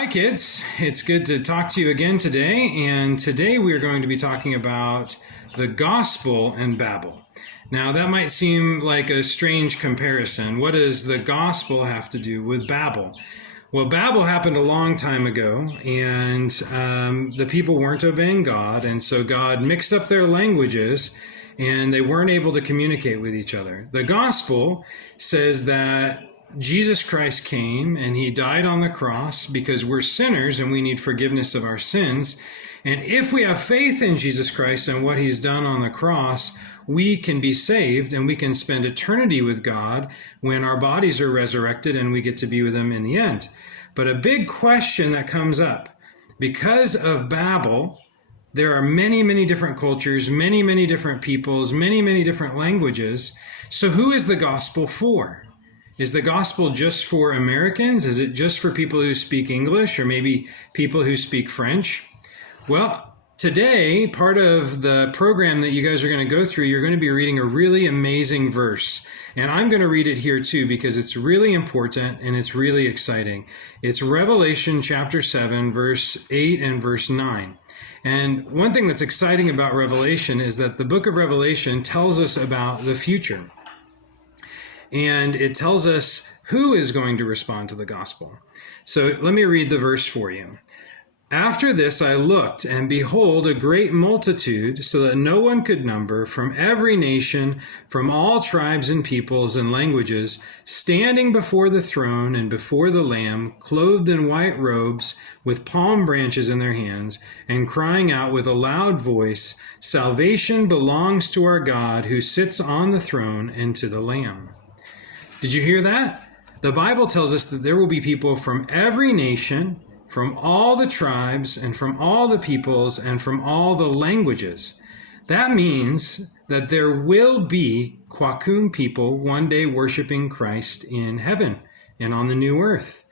Hi kids, it's good to talk to you again today, and today we are going to be talking about the gospel and Babel. Now that might seem like a strange comparison. What does the gospel have to do with Babel? Well, Babel happened a long time ago, and the people weren't obeying God, and so God mixed up their languages, and they weren't able to communicate with each other. The gospel says that Jesus Christ came and he died on the cross because we're sinners and we need forgiveness of our sins. And if we have faith in Jesus Christ and what he's done on the cross, we can be saved and we can spend eternity with God when our bodies are resurrected and we get to be with him in the end. But a big question that comes up, because of Babel, there are many, many different cultures, many, many different peoples, many, many different languages. So who is the gospel for? Is the gospel just for Americans? Is it just for people who speak English or maybe people who speak French? Well, today, part of the program that you guys are going to go through, you're going to be reading a really amazing verse. And I'm going to read it here too because it's really important and it's really exciting. It's Revelation chapter 7, verse 8 and verse 9. And one thing that's exciting about Revelation is that the book of Revelation tells us about the future. And it tells us who is going to respond to the gospel. So let me read the verse for you. After this I looked, and behold, a great multitude, so that no one could number, from every nation, from all tribes and peoples and languages, standing before the throne and before the Lamb, clothed in white robes, with palm branches in their hands, and crying out with a loud voice, "Salvation belongs to our God, who sits on the throne, and to the Lamb." Did you hear that? The Bible tells us that there will be people from every nation, from all the tribes, and from all the peoples, and from all the languages. That means that there will be Kwakum people one day worshiping Christ in heaven and on the new earth.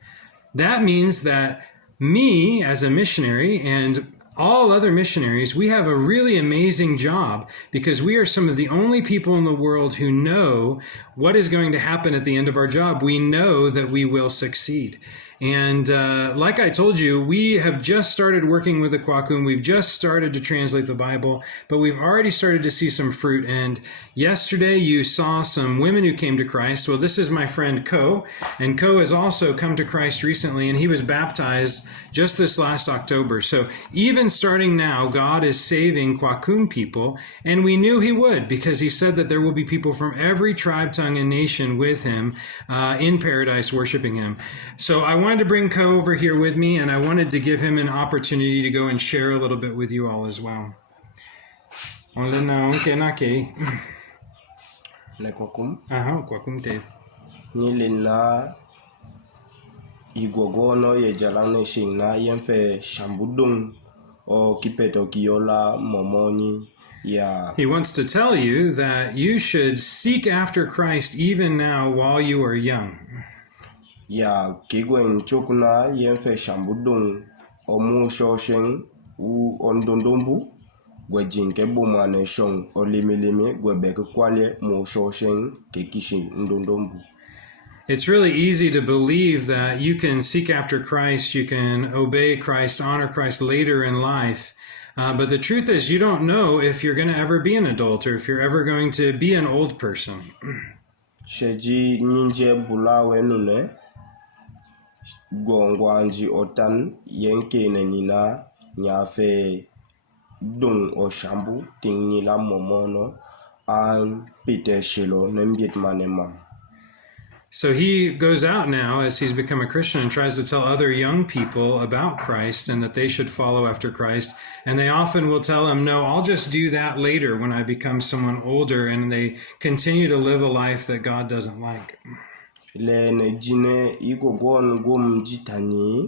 That means that me as a missionary and all other missionaries, we have a really amazing job because we are some of the only people in the world who know what is going to happen at the end of our job. We know that we will succeed. And like I told you, we have just started working with the Kwakum. We've just started to translate the Bible, but we've already started to see some fruit. And yesterday you saw some women who came to Christ. Well, this is my friend Ko, and Ko has also come to Christ recently, and he was baptized just this last October. So even starting now, God is saving Kwakum people, and we knew he would because he said that there will be people from every tribe, tongue, and nation with him in paradise worshiping him. So I wanted to bring Ko over here with me, and I wanted to give him an opportunity to go and share a little bit with you all as well. Kwakum te. Nilina igogono ye jalane shingna yemfe shambudung o kipeto kiola momoni ya. He wants to tell you that you should seek after Christ even now while you are young. Ya kigwen chokuna yemfe shambudung omu shosheng u ondondombu gwejinke bumane shong olimilimi gwebeke kwale mu shosheng kekishi ndondombu. It's really easy to believe that you can seek after Christ, you can obey Christ, honor Christ later in life. But the truth is you don't know if you're going to ever be an adult or if you're ever going to be an old person. Sheji ninje bulawe nune gongwanji otan yenke nina nyafe dung o shambu tingi la momono an pite shilo nembiet manema. So he goes out now as he's become a Christian and tries to tell other young people about Christ and that they should follow after Christ. And they often will tell him, no, I'll just do that later when I become someone older. And they continue to live a life that God doesn't like. Le ne jine iko gon gum jitani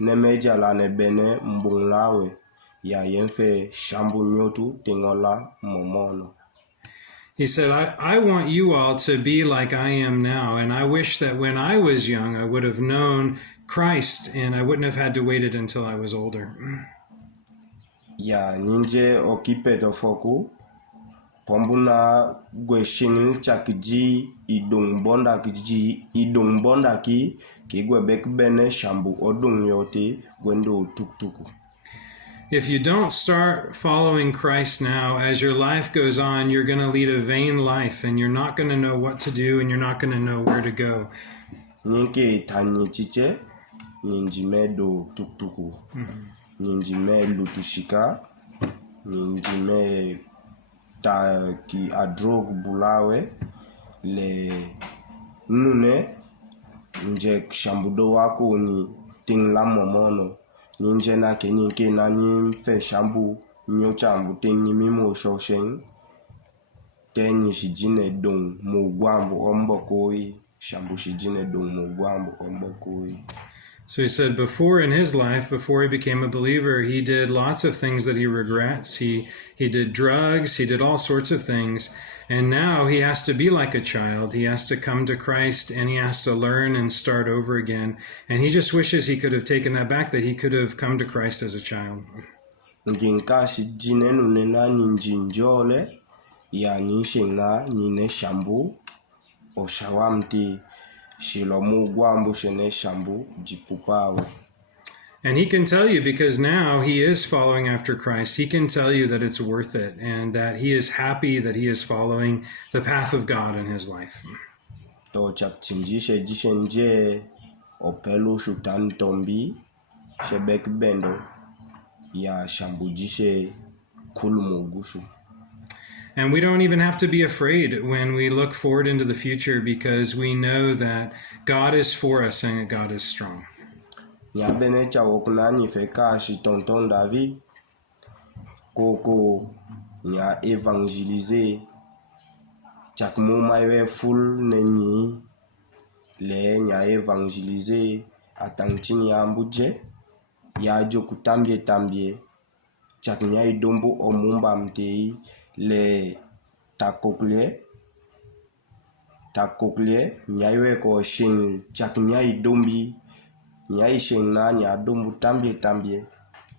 ne meja la ne bene mbunglawe ya yenfe shambu nyotu tingola momono. He said, I want you all to be like I am now, and I wish that when I was young, I would have known Christ, and I wouldn't have had to wait it until I was older. Ya ninje okipeto foku pombuna gweshing chakji idong bonda ki gwebek bene shambu odong yote gwendo tuktuku. If you don't start following Christ now, as your life goes on, you're going to lead a vain life and you're not going to know what to do and you're not going to know where to go. Nyinke tanyi chiche, nyinjime do tuktuku. Nyinjime lutushika, nyinjime ta ki adrog bulawe, le nune, nje shambudo wako ni ting la momono. Nyinje na ke nyinke na nyimfe shambu nyochambu ting nyimimo shosheng. Ten shijine dong mugwambu ombokoi. Shambu shijine dong mugwambu ombokoi. So he said before in his life, before he became a believer, he did lots of things that he regrets. He did drugs, he did all sorts of things. And now he has to be like a child. He has to come to Christ and he has to learn and start over again. And he just wishes he could have taken that back, that he could have come to Christ as a child. Nginka shijine nunena ninjinjole ya nishina nine shambu oshawamti shilomu gwambu shene shambu jipupawe. And he can tell you, because now he is following after Christ, he can tell you that it's worth it and that he is happy that he is following the path of God in his life. To chapchinjishe jishenje opelu shutan tombi shebek bendo ya shambujishe kulmugushu. And we don't even have to be afraid when we look forward into the future, because we know that God is for us and God is strong. Nya bene cha wokunani feka shi tonton David koko nya évangéliser chak moma we full nenyi le nya évangéliser atangchini ya mbuje ya joku tambie chak nya idombo omumba mtei le takokle nya we ko shin chak nya idombi nya shin na nya dombu tambie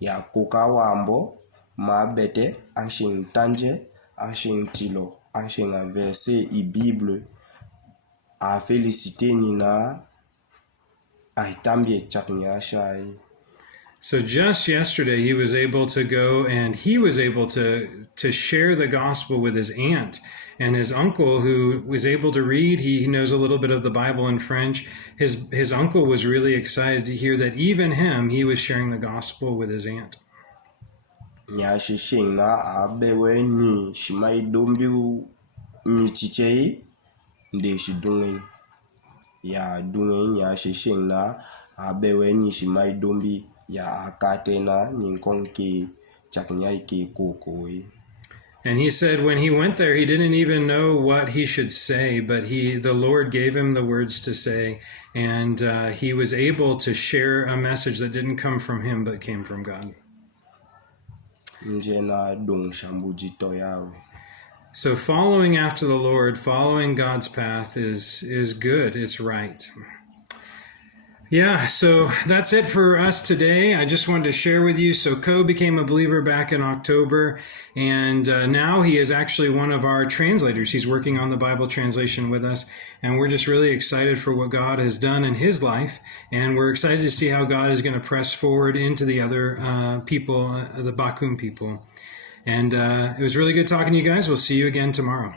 ya koka wambo ma bete anshin tanje anshin tilo anshin a verset i bible a félicité nina a tambie chak nya shai. So just yesterday, he was able to go and he was able to share the gospel with his aunt and his uncle, who was able to read. He knows a little bit of the Bible in French. His uncle was really excited to hear that even him, he was sharing the gospel with his aunt. Nya shishin na abewe ni shimai dombi ni chichei nde shidungen ya dungen nya shishin na abewe ni shimai dombi ya akatena nyinkonke chaknyai ke kokoi. And he said when he went there, he didn't even know what he should say, but the Lord gave him the words to say, and he was able to share a message that didn't come from him but came from God. So following after the Lord, following God's path is good, it's right. Yeah, so that's it for us today. I just wanted to share with you. So Co became a believer back in October, and now he is actually one of our translators. He's working on the Bible translation with us, and we're just really excited for what God has done in his life, and we're excited to see how God is going to press forward into the other people, the Bakum people. And it was really good talking to you guys. We'll see you again tomorrow.